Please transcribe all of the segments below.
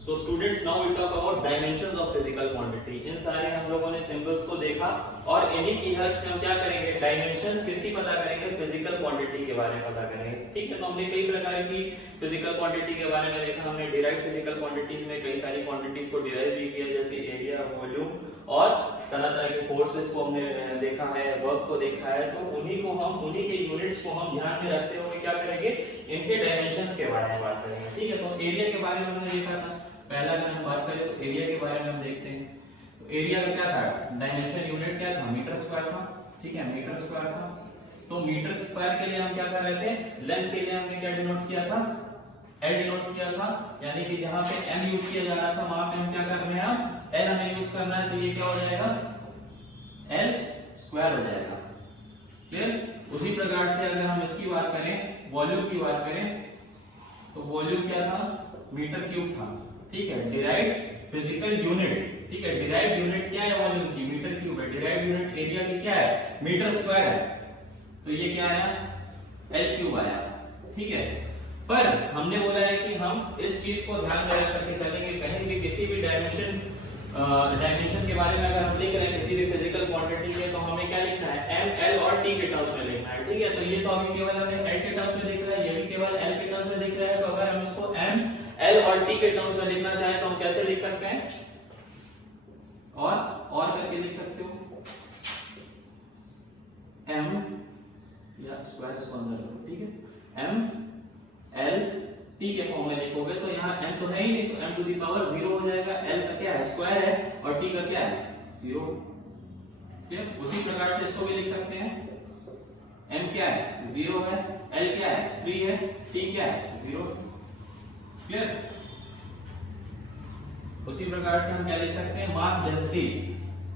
So students now we talk about dimensions of physical quantity. इन सारे हम लोगों ने सिंबल्स को देखा और इन्हीं की हेल्प से हम क्या करेंगे, डायमेंशंस किसकी पता करेंगे, फिजिकल क्वांटिटी के बारे में पता करेंगे। ठीक है, तो हमने कई प्रकार की फिजिकल क्वांटिटी के बारे में देखा। हमने डिराइव्ड फिजिकल क्वांटिटीज में कई सारी क्वांटिटीज को डिराइव भी किया, जैसे एरिया, वॉल्यूम और तरह तरह के फोर्सेस को हमने देखा है, वर्क को देखा है। तो उन्हीं के यूनिट्स को हम ध्यान में रखते हुए क्या करेंगे, इनके डायमेंशंस के बारे में बात करेंगे। ठीक है, तो एरिया के बारे में हमने देखा था। पहला अगर हम बात करें तो एरिया के बारे में हम देखते हैं। तो एरिया का क्या था, डायमेंशन यूनिट क्या था, मीटर स्क्वायर था। ठीक है, मीटर स्क्वायर था। तो मीटर स्क्वायर के लिए हम क्या कर रहे थे, लेंथ के लिए हमने क्या डिनोट किया था, L डिनोट किया था। यानी कि जहां पे M यूज किया जा रहा था वहां पे हम क्या कर रहे हैं, L हमें यूज करना है। तो ये क्या हो जाएगा, L स्क्वायर हो जाएगा। क्लियर। उसी प्रकार से अगर हम इसकी बात करें, वॉल्यूम की बात करें, तो वॉल्यूम क्या था, मीटर क्यूब था। ठीक है, डिराइव्ड फिजिकल यूनिट। ठीक है, डिराइव्ड यूनिट क्या है वॉल्यूम की, मीटर क्यूब है। डिराइव्ड यूनिट एरिया की क्या है, मीटर स्क्वायर है। तो ये क्या आया, L क्यूब आया। ठीक है, पर हमने बोला है कि हम इस चीज को ध्यान में रख करके चलेंगे, कहीं भी किसी भी डायमेंशन के बारे में अगर हम लिख रहे हैं किसी भी फिजिकल क्वांटिटी के, तो हमें क्या लिखना है, M, L और T के टर्म्स में लिखना है। ठीक है, तो ये तो अभी केवल हमें L के टर्म्स में दिख रहा है, ये भी केवल L के टर्म्स में दिख रहा है। तो अगर हम इसको M, L और T के टर्म्स में लिखना चाहें तो हम कैसे लिख सकते हैं, और करके लिख सकते हो, M या स्क्वायर इसको अंदर लो। ठीक है, M, L, T के फॉर्म में लिखोगे तो यहाँ M तो है ही नहीं, तो M टू द पावर 0 हो जाएगा। L का क्या है, स्क्वायर है, और T का क्या है, 0। ठीक, उसी प्रकार से इसको भी लिख सकते हैं, M क्या है, 0 है, L क्या है, 3 है, T क्या है, 0। क्लियर। उसी प्रकार से हम क्या लिख सकते हैं, mass density.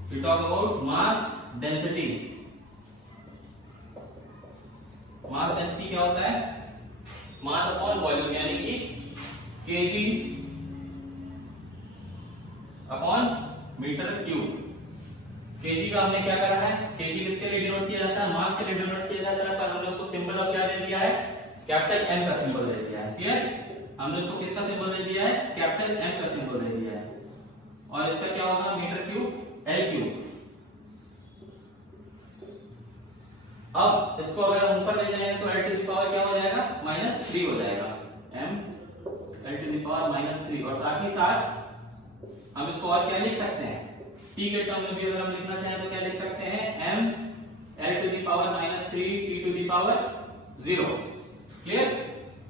We talk about mass density. Mass density क्या होता है, मास अपॉन वॉल्यूम, यानी कि KG upon metre cube. KG का हमने क्या करा है, केजी किसके लिए डिनोट किया जाता है, मास के लिए डिनोट किया जाता है, पर हमने उसको सिंबल अब क्या दे दिया है, कैपिटल M का सिंबल दे दिया है। क्लियर, हमने उसको किसका सिंबल दे दिया है, कैपिटल M का सिंबल दे दिया है। और इसका क्या होगा, मीटर क्यूब L क्यूब। अब इसको अगर हम ऊपर ले जाएंगे तो L टू द पावर क्या हो जाएगा, -3 हो जाएगा। M L to the power -3। और साथ ही साथ हम इसको और क्या लिख सकते हैं, T के टर्म में भी अगर हम लिखना चाहें तो क्या लिख सकते हैं, M L to the power -3 T to the power 0। Clear.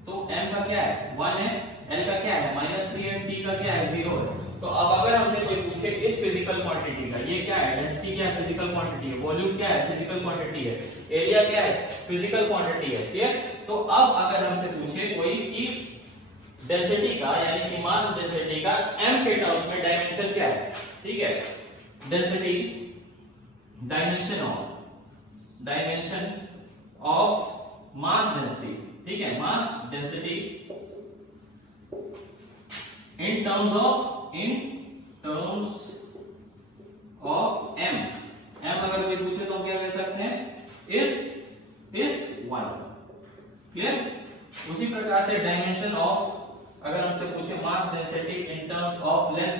तो M का क्या है, 1 है, L का क्या है, -3 है, T का क्या है, 0 है। तो अब अगर हमसे कोई पूछे इस फिजिकल क्वांटिटी का, ये क्या है, डेंसिटी क्या है, फिजिकल क्वांटिटी है, वॉल्यूम क्या है, फिजिकल क्वांटिटी है, एरिया क्या है, फिजिकल क्वांटिटी है। क्लियर। तो अब अगर हमसे पूछे कोई कि डेंसिटी का, यानी कि मास डेंसिटी का M के टर्म्स में डायमेंशन क्या है। ठीक है, density, dimension of mass density. ठीक है, mass density in terms of M। M अगर कोई पूछे तो हम क्या कह सकते हैं, इस 1। क्लियर। उसी प्रकार से डायमेंशन ऑफ, अगर हमसे पूछे mass density in terms of length,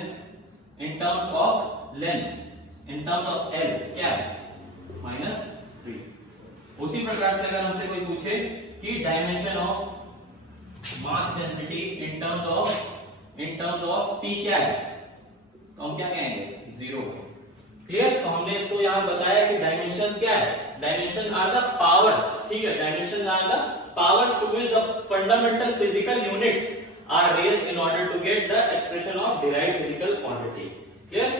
in terms of L क्या है, -3। उसी प्रकार से अगर हमसे कोई पूछे कि dimension of mass density in terms of T क्या है, तो हम क्या कहेंगे, 0। क्लियर। तो हमने इसको यहां बताया कि डायमेंशंस क्या है, डायमेंशन आर द पावर्स। ठीक है, dimensions are the powers to which the fundamental physical units are raised in order to get the expression of derived physical quantity. Clear.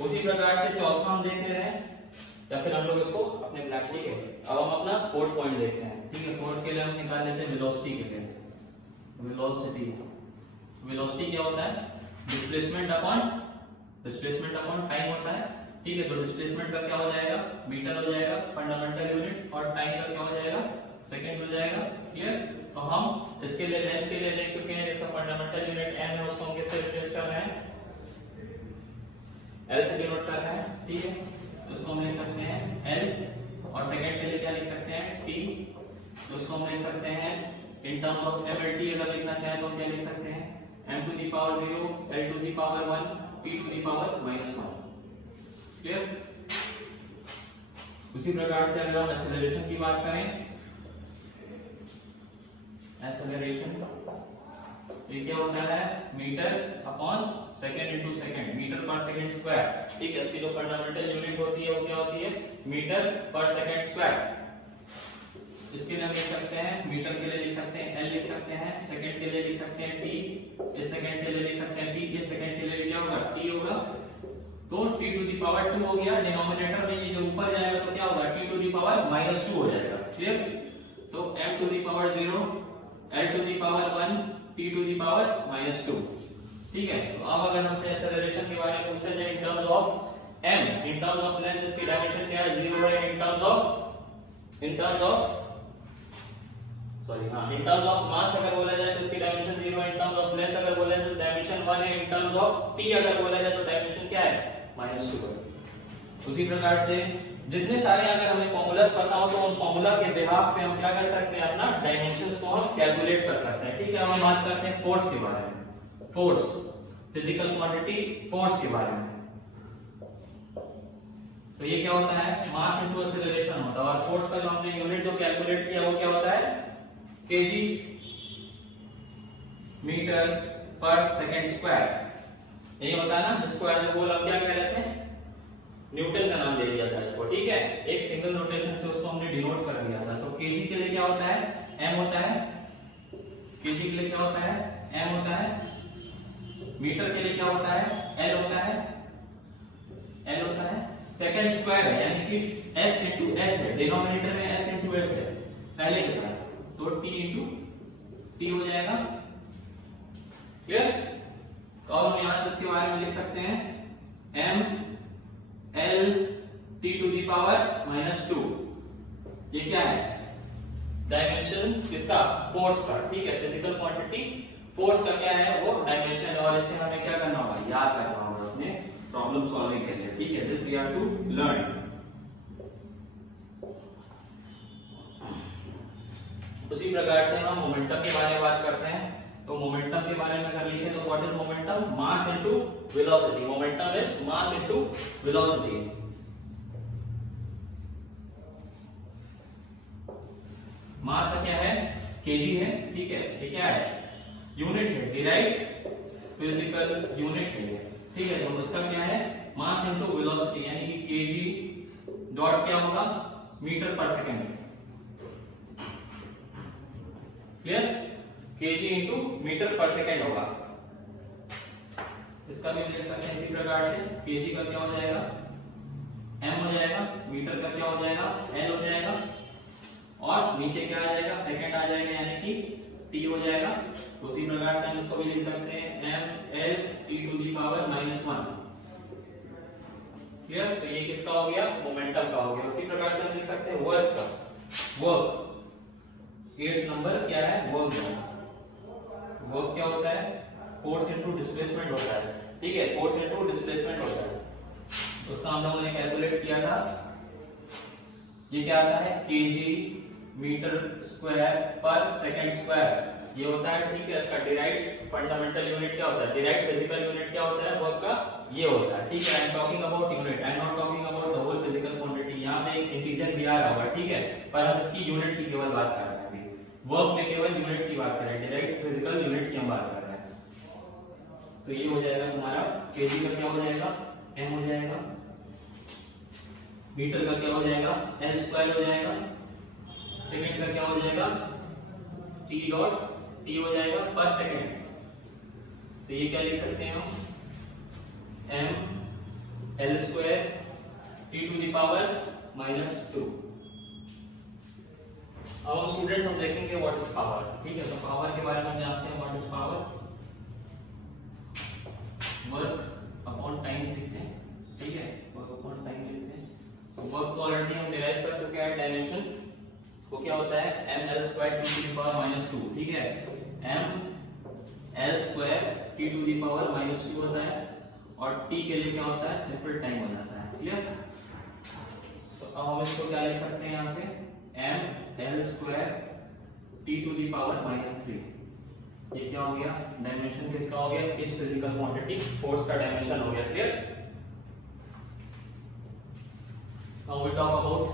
उसी प्रकार से चौथा हम देख रहे हैं, या फिर हम लोग इसको अपने ब्लैक लिखे। अब हम अपना फोर्थ पॉइंट देखते हैं। ठीक है, फोर्थ के लिए हम निकाल लेते हैं वेलोसिटी के लिए। वेलोसिटी क्या होता है, डिस्प्लेसमेंट अपॉन टाइम होता है। ठीक है, तो डिस्प्लेसमेंट का क्या हो जाएगा, मीटर हो जाएगा फंडामेंटल यूनिट, और टाइम का क्या हो जाएगा, सेकंड हो जाएगा। क्लियर। तो हम इसके लिए लेंथ के लिए देख चुके हैं, जिसका फंडामेंटल यूनिट m है, उसको हम किससे रिप्लेस कर रहे हैं, L से डिनोट कर रहे हैं। ठीक है, तो उसको हम लिख सकते हैं L, और सेकंड के लिए क्या लिख सकते हैं, T। तो उसको हम लिख सकते हैं इन टर्म्स ऑफ mLT। अगर लिखना चाहें तो हम क्या लिख सकते हैं, m to the power 0, l to the power 1, t to the power -1। Clear? उसी प्रकार से अगर हम एक्सेलरेशन की बात करें, एक्सेलरेशन ये क्या होता है, metre upon second into second, metre per second square. ठीक है, इसकी जो फंडामेंटल यूनिट होती है वो क्या होती है, मीटर पर सेकंड स्क्वायर। इसके लिए हम लिख सकते हैं, मीटर के लिए लिख सकते हैं L, लिख सकते हैं सेकंड के लिए लिख सकते हैं T, इस सेकंड के लिए लिख सकते हैं T, ये सेकंड के लिए क्या होगा, T होगा। तो t टू द पावर 2 हो गया, डिनोमिनेटर में ये जो ऊपर जाएगा तो क्या होगा, t टू द पावर -2 हो जाएगा। क्लियर? तो m to the power 0, l to the power 1, t to the power -2। ठीक है, तो अब अगर हमसे एक्सेलरेशन के बारे में पूछा जाए in terms of m, in terms of length, इसकी डायमेंशन क्या है, 0 है। In terms of in terms of mass अगर बोला जाए तो इसकी डायमेंशन 0 है। इन टर्म्स ऑफ लेंथ अगर बोला जाए तो डायमेंशन 1 है। इन टर्म्स ऑफ t अगर बोला जाए तो डायमेंशन क्या है, -2 है। उसी प्रकार से जितने सारे अगर हमें फॉर्मूलास पता हो तो उन फॉर्मूला के बिहाफ पे हम क्या कर सकते हैं, अपना डायमेंशंस को हम कैलकुलेट कर सकते हैं। ठीक है, अब हम बात करते हैं फोर्स के बारे में। फोर्स, फिजिकल क्वांटिटी फोर्स के बारे में। तो ये क्या होता है, मास इनटू एक्सेलरेशन होता है। और फोर्स का जो हमने यूनिट जो कैलकुलेट किया वो क्या होता है, KG metre per second square. यही होता है ना, जिसको एज ए होल हम क्या कह रहे थे, न्यूटन का नाम दे दिया था इसको। ठीक है, एक सिंगल नोटेशन से उसको हमने डिनोट कर दिया था। तो केजी के लिए क्या होता है, m होता है। केजी के लिए क्या होता है, m होता है। मीटर के लिए क्या होता है, l होता है। l होता है सेकंड स्क्वायर है, यानी कि s इनटू s है, डिनोमिनेटर में s इनटू s है पहले की तरह, तो t इनटू t हो जाएगा। क्लियर? तो अब हम यहां से इसके बारे में लिख सकते हैं m l t to the power -2। ये क्या है, डायमेंशन किसका, फोर्स का। ठीक है, फिजिकल क्वांटिटी फोर्स का क्या है, वो डायमेंशन है। और इसे हमें क्या करना होगा, याद करना होगा अपने प्रॉब्लम सॉल्विंग के लिए। ठीक है, this we have to learn. उसी प्रकार से हम मोमेंटम के बारे में बात करते हैं। तो मोमेंटम के बारे में अगर लिखें तो what is momentum, mass into velocity. Momentum is mass into velocity. Mass का क्या है, केजी है। ठीक है, ये क्या है, यूनिट है, डिराइव्ड फिजिकल यूनिट है। ठीक है, तो उसका क्या है, मास इनटू वेलोसिटी, यानी कि केजी डॉट क्या होगा, metre per second. Clear? KG into metre per second होगा। इसका भी लिख सकते हैं इसी प्रकार से, केजी का क्या हो जाएगा, m हो जाएगा, मीटर का क्या हो जाएगा, l हो जाएगा, और नीचे क्या आ जाएगा, सेकेंड आ जाएगा, यानी कि t हो जाएगा। तो उसी प्रकार से हम इसको भी लिख सकते हैं m l t to the power -1। Clear? तो ये किसका हो गया, मोमेंटम का हो गया। उसी प्रकार से हम लिख सकते हैं वर्क का। वर्क 8 नंबर क्या है, वर्क। वर्क क्या होता है, फोर्स इनटू डिस्प्लेसमेंट होता है। ठीक है, फोर्स इनटू डिस्प्लेसमेंट होता है। तो उसका हम लोगों ने कैलकुलेट किया था, ये क्या आता है, केजी मीटर स्क्वायर पर सेकंड स्क्वायर, ये होता है। ठीक है, इसका डिराइव्ड फंडामेंटल यूनिट क्या होता है, डिराइव्ड फिजिकल यूनिट क्या होता है, वर्क का ये होता है। ठीक है, I am talking about unit, I am not talking about the whole physical quantity. यहाँ पे एक इंटीजर भी आ रहा होगा, ठीक है, पर हम इसकी यूनिट की केवल बात कर रहे हैं। वर्क में केवल यूनिट की बात कर रहे हैं, डायरेक्ट फिजिकल यूनिट की हम बात कर रहे हैं। तो ये हो जाएगा तुम्हारा, केजी का क्या हो जाएगा, m हो जाएगा, मीटर का क्या हो जाएगा, l स्क्वायर हो जाएगा, सेकंड का क्या हो जाएगा, t डॉट t हो जाएगा पर सेकंड। तो ये क्या लिख सकते हैं हम, m l square t to the power -2। अब हम स्टूडेंट्स हम देखेंगे व्हाट इज पावर। ठीक है, तो पावर के बारे में जानते हैं, what is power, work upon time लिखते हैं। ठीक है, वर्क अपॉन टाइम लिखते हैं। तो वर्क को ऑलरेडी हम डिराइव कर चुके हैं, डायमेंशन वो क्या होता है, m l square t to the power -2। ठीक है, m l square t to the power -2 होता है, और t के लिए क्या होता है, सिंपल टाइम हो जाता है। क्लियर? तो अब हम इसको क्या लिख सकते हैं, यहाँ से m l square t to the power -3। ये क्या हो गया, डायमेंशन किसका हो गया, इस फिजिकल क्वांटिटी फोर्स का डायमेंशन हो गया। Clear? Now we talk about,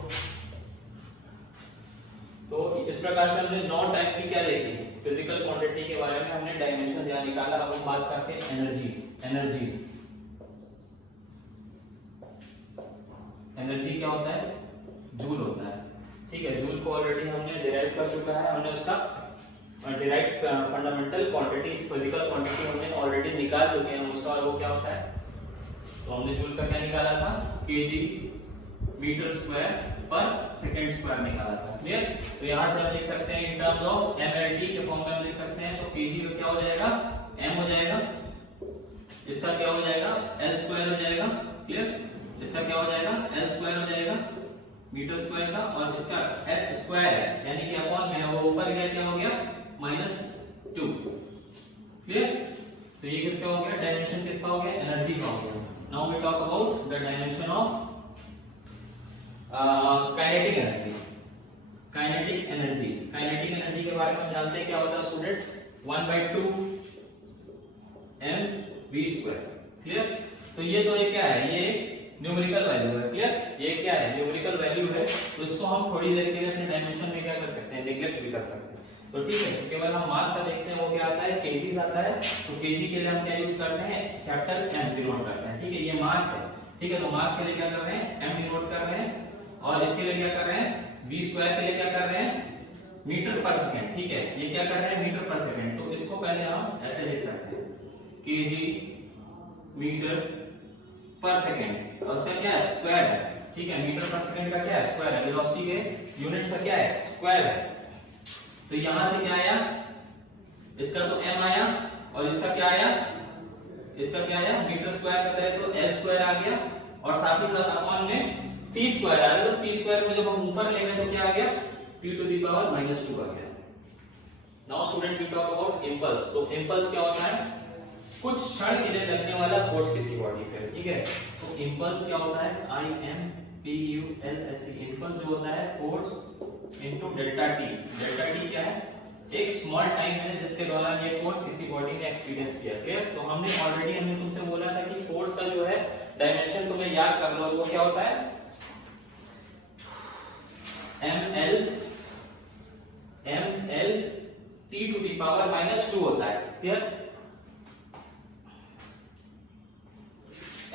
तो इस प्रकार से हमने 9 टाइप की क्या देखी फिजिकल क्वांटिटी के बारे में, हमने डायमेंशन यहाँ निकाला। अब हम बात करते हैं एनर्जी। एनर्जी क्या होता है, जूल होता है। ठीक है, जूल को ऑलरेडी हमने डिराइव कर चुका है, हमने उसका direct fundamental quantity physical quantity हमने ऑलरेडी निकाल चुके हैं उसका, और वो क्या होता है, तो हमने जूल का क्या निकाला था, केजी मीटर स्क्वायर पर सेकंड स्क्वायर निकाला था। क्लियर? तो यहां से हम लिख सकते हैं इन टर्म्स ऑफ एमएलटी के फॉर्म में हम लिख सकते हैं, तो केजी का क्या हो जाएगा, m हो जाएगा, इसका क्या हो जाएगा, l स्क्वायर हो जाएगा। क्लियर? इसका क्या हो जाएगा, l स्क्वायर हो जाएगा मीटर स्क्वायर का, और इसका s स्क्वायर है यानी कि अपॉन में वो ऊपर क्या हो गया -2। क्लियर? तो ये किसका हो गया, डायमेंशन किसका हो गया, एनर्जी का हो गया। Now we talk about the dimension of kinetic energy. Kinetic energy के बारे में हम जानते हैं क्या होता है स्टूडेंट्स, 1/2 mv²। क्लियर? तो ये तो ये क्या है, ये न्यूमेरिकल वैल्यू है। क्लियर? ये क्या है, न्यूमेरिकल वैल्यू है, तो इसको हम थोड़ी देर के लिए अपने डायमेंशन में क्या कर सकते हैं, नेग्लेक्ट भी कर सकते हैं। तो ठीक है, तो केवल हम मास का देखते हैं, वो क्या आता है, केजीज आता है। तो केजी के लिए हम क्या यूज करते हैं, कैपिटल M डिनोट करते हैं। ठीक है, ये मास है। ठीक है, तो मास के लिए क्या कर रहे हैं, m डिनोट कर रहे हैं, और इसके लिए क्या कर रहे हैं, v स्क्वायर के लिए क्या कर रहे हैं, मीटर पर सेकंड। ठीक है, ये क्या कर रहे हैं, मीटर पर सेकंड। तो इसको पहले हम ऐसे लिख सकते हैं, केजी मीटर पर सेकंड, और उसका क्या है, स्क्वायर है। ठीक है, मीटर पर सेकंड का क्या है, स्क्वायर है, वेलोसिटी के यूनिट का क्या है, स्क्वायर है। तो यहां से क्या आया, इसका तो m आया, और इसका क्या आया, इसका क्या आया, मीटर स्क्वायर का करें तो l स्क्वायर आ गया, और साथ ही साथ अपॉन में t स्क्वायर आ गया। तो t स्क्वायर में जब हम ऊपर ले गए तो क्या आ गया, t टू द पावर -2 आ गया। Now student we talk about impulse. तो इंपल्स क्या होता है, कुछ क्षण के लिए लगने वाला फोर्स किसी बॉडी पे। ठीक है, तो इंपल्स क्या होता है, IMPULS। इंपल्स जो होता है force into delta T. Delta T क्या है, एक स्मॉल टाइम है जिसके दौरान ये फोर्स किसी बॉडी ने एक्सपीरियंस किया। क्लियर? तो हमने ऑलरेडी हमने तुमसे बोला था कि फोर्स का जो है डायमेंशन तुम्हें याद कर लो, वो क्या होता है, ml t to the power -2 होता है। Clear?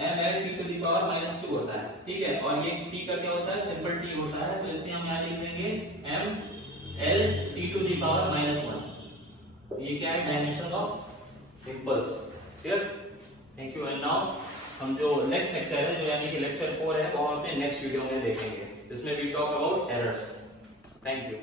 ml t to the power -2 होता है। ठीक है, और ये t का क्या होता है, सिंपल t होता है, तो इसलिए हम यहां लिख देंगे ml t to the power -1। ये क्या है, dimension of impulse. Clear? Thank you. And now हम जो नेक्स्ट लेक्चर है, जो यानी कि लेक्चर 4 है, वो हम अपने नेक्स्ट वीडियो में देखेंगे। इसमें we talk about errors. Thank you.